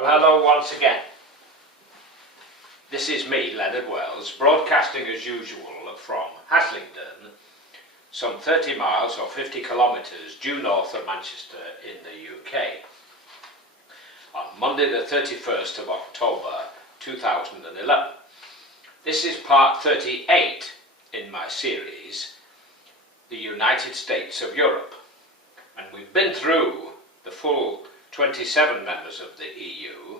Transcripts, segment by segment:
Well, hello once again. This is me, Leonard, broadcasting as usual from HASLINGDEN, some 30 miles or 50 kilometres due north of Manchester in the UK, on Monday the 31st of October 2011. This is part 38 in my series, The United States of Europe, and we've been through the full 27 members of the EU,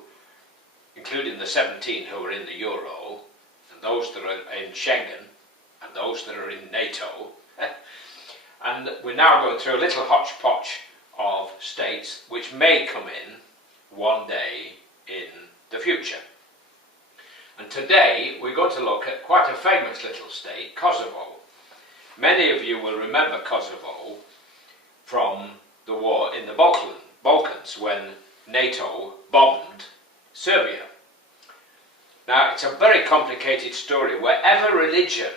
including the 17 who are in the Euro, and those that are in Schengen, and those that are in NATO. And we're now going through a little hodgepodge of states which may come in one day in the future. And today we're going to look at quite a famous little state, Kosovo. Many of you will remember Kosovo from the war in the Balkans when NATO bombed Serbia. Now, it's a very complicated story. Wherever religion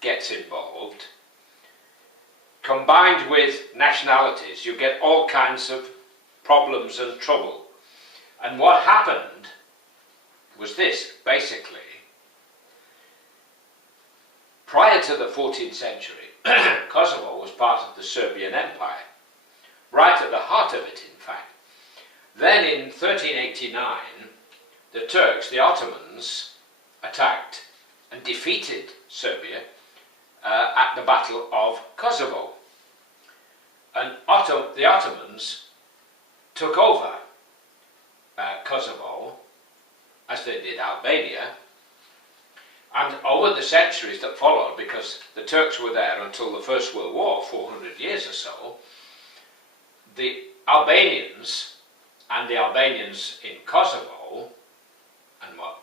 gets involved, combined with nationalities, you get all kinds of problems and trouble. And what happened was this, basically. Prior to the 14th century, Kosovo was part of the Serbian Empire, right at the heart of it, in fact. Then in 1389, the Turks, the Ottomans, attacked and defeated Serbia at the Battle of Kosovo. And the Ottomans took over Kosovo, as they did Albania, and over the centuries that followed, because the Turks were there until the First World War, 400 years or so, the Albanians and the Albanians in Kosovo, and what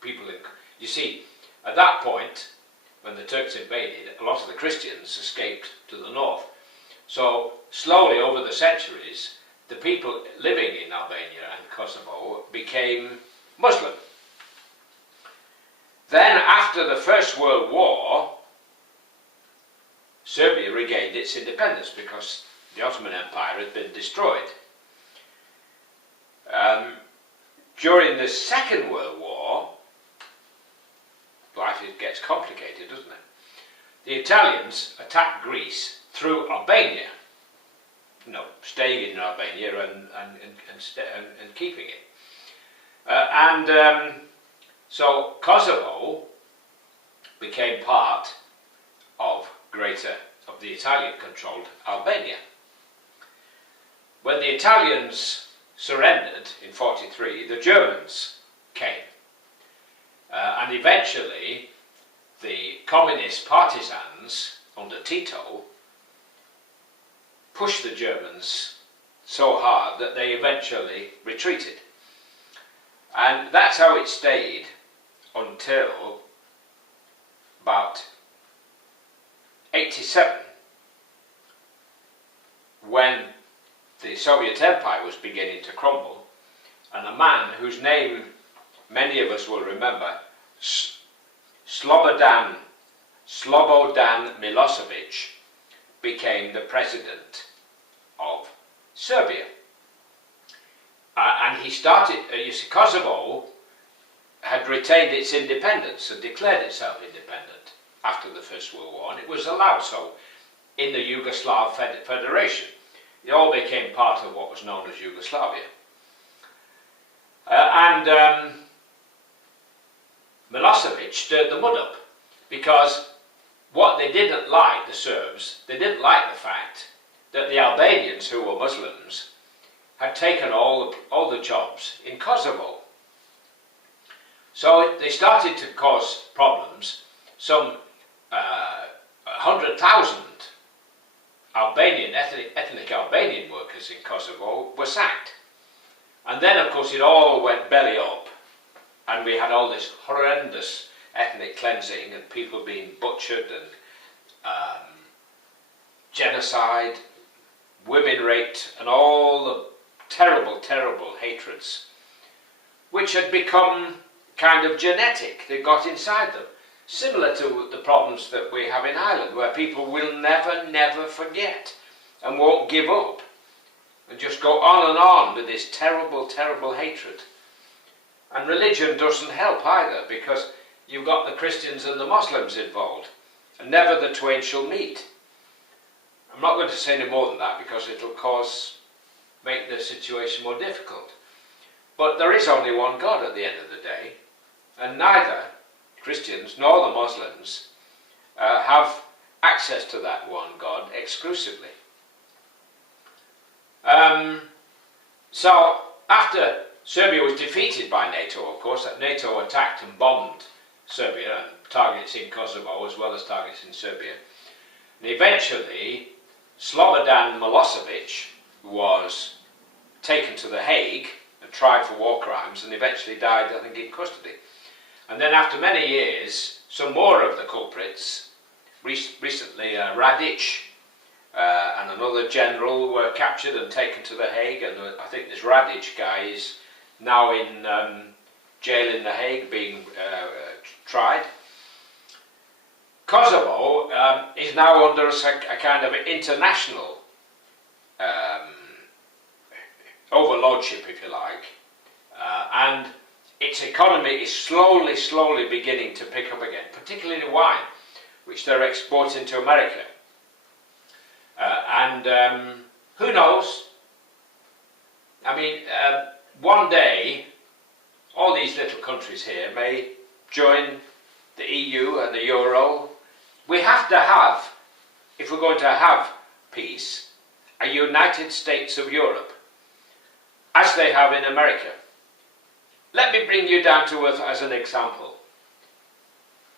people in, you see, at that point, when the Turks invaded, a lot of the Christians escaped to the north. So slowly over the centuries, the people living in Albania and Kosovo became Muslim. Then after the First World War, Serbia regained its independence because the Ottoman Empire had been destroyed. During the Second World War, life gets complicated, doesn't it? The Italians attacked Greece through Albania, staying in Albania and keeping it. So Kosovo became part of the Italian-controlled Albania. When the Italians surrendered in 1943, the Germans came. And eventually, the communist partisans under Tito pushed the Germans so hard that they eventually retreated. And that's how it stayed until about 1987, when the Soviet Empire was beginning to crumble, and a man whose name many of us will remember, Slobodan Milosevic, became the president of Serbia. And he started, you see, Kosovo had retained its independence and declared itself independent after the First World War, and it was allowed so in the Yugoslav Federation. It all became part of what was known as Yugoslavia. Milosevic stirred the mud up, because what they didn't like, the Serbs, they didn't like the fact that the Albanians, who were Muslims, had taken all the jobs in Kosovo. So they started to cause problems. Some 100,000 ethnic Albanian workers in Kosovo were sacked. And then, of course, it all went belly up, and we had all this horrendous ethnic cleansing and people being butchered and genocide, women raped, and all the terrible, terrible hatreds, which had become kind of genetic. They got inside them. Similar to the problems that we have in Ireland, where people will never forget and won't give up and just go on and on with this terrible, terrible hatred. And religion doesn't help either, because you've got the Christians and the Muslims involved, and never the twain shall meet. I'm not going to say any more than that, because it'll make the situation more difficult. But there is only one God at the end of the day, and neither Christians nor the Muslims have access to that one God exclusively. So after Serbia was defeated by NATO, of course, that NATO attacked and bombed Serbia and targets in Kosovo as well as targets in Serbia, and eventually Slobodan Milosevic was taken to The Hague and tried for war crimes, and eventually died, I think, in custody. And then after many years, some more of the culprits, recently Radic and another general, were captured and taken to The Hague, and I think this Radic guy is now in jail in The Hague being tried. Kosovo is now under a kind of international overlordship, if you like, and its economy is slowly beginning to pick up again, particularly wine, which they're exporting to America. And who knows? I mean, one day all these little countries here may join the EU and the Euro. We have to have, if we're going to have peace, a United States of Europe, as they have in America. Let me bring you down to earth as an example.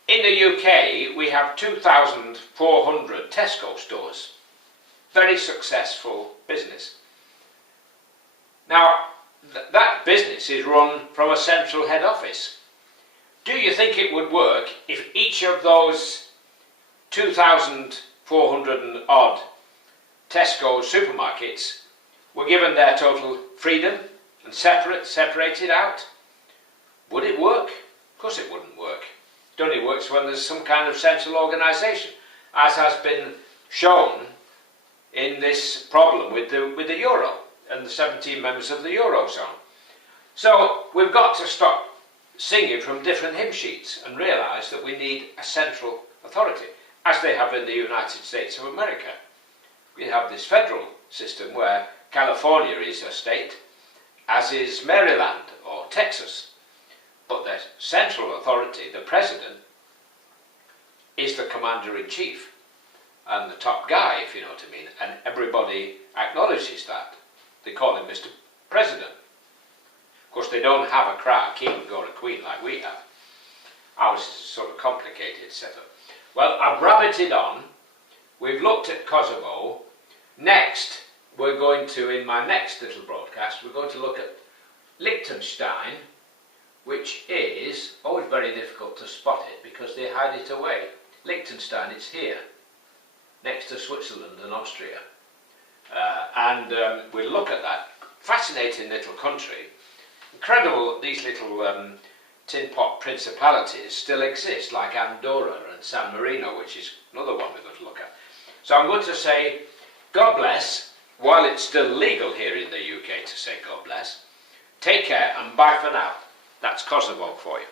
In the UK, we have 2,400 Tesco stores. Very successful business. Now, that business is run from a central head office. Do you think it would work if each of those 2,400 and odd Tesco supermarkets were given their total freedom and separated out? Would it work? Of course it wouldn't work. It only works when there's some kind of central organisation, as has been shown in this problem with the Euro and the 17 members of the Eurozone. So we've got to stop singing from different hymn sheets and realise that we need a central authority, as they have in the United States of America. We have this federal system where California is a state, as is Maryland or Texas. But the central authority, the president, is the commander-in-chief and the top guy, if you know what I mean, and everybody acknowledges that. They call him Mr. President. Of course, they don't have a king or a queen like we have. Ours is a sort of complicated setup. Well, I've rabbited on. We've looked at Kosovo. Next, we're going to, in my next little broadcast, we're going to look at Liechtenstein, which is always very difficult to spot it because they hide it away. Liechtenstein, it's here, next to Switzerland and Austria. We'll look at that fascinating little country. Incredible, these little tin pot principalities still exist, like Andorra and San Marino, which is another one we're going to look at. So I'm going to say God bless, while it's still legal here in the UK to say God bless. Take care and bye for now. That's Kosovo for you.